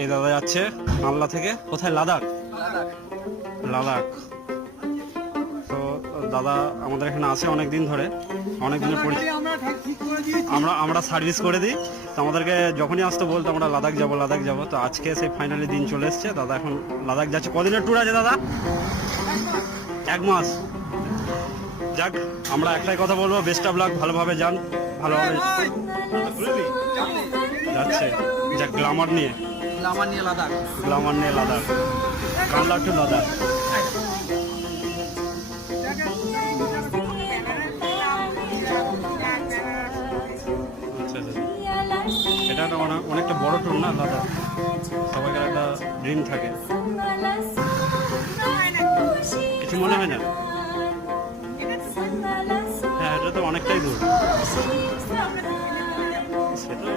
এই দাদা যাচ্ছে মালদা থেকে কোথায়? লাদাখ। লাদাখ। তো দাদা আমাদের এখানে আছে অনেক দিন ধরে, অনেক দিনের পরিচয়। আমরা সার্ভিস করে দিই, তো আমাদেরকে যখনই আসতে বলতো আমরা লাদাখ যাবো লাদাখ যাবো। তো আজকে সেই ফাইনালি দিন চলে এসছে, দাদা এখন লাদাখ যাচ্ছে। কদিনের ট্যুর আছে দাদা? 1 মাস। যাক, আমরা একটাই কথা বলবো, বেস্ট অফ লাক, ভালোভাবে যান, ভালোভাবে যাচ্ছে। যাক, গ্ল্যামার নিয়ে লাদাখ, গ্ল্যামার নিয়ে লাদাখ, কানলা টু লাদাখ। এটা একটা অনেকটা বড় ট্যুর না লাদাখ, সবাইকার একটা ড্রিম থাকে। কিছু মনে হয় না? হ্যাঁ, এটা তো অনেকটাই দূর। সেটা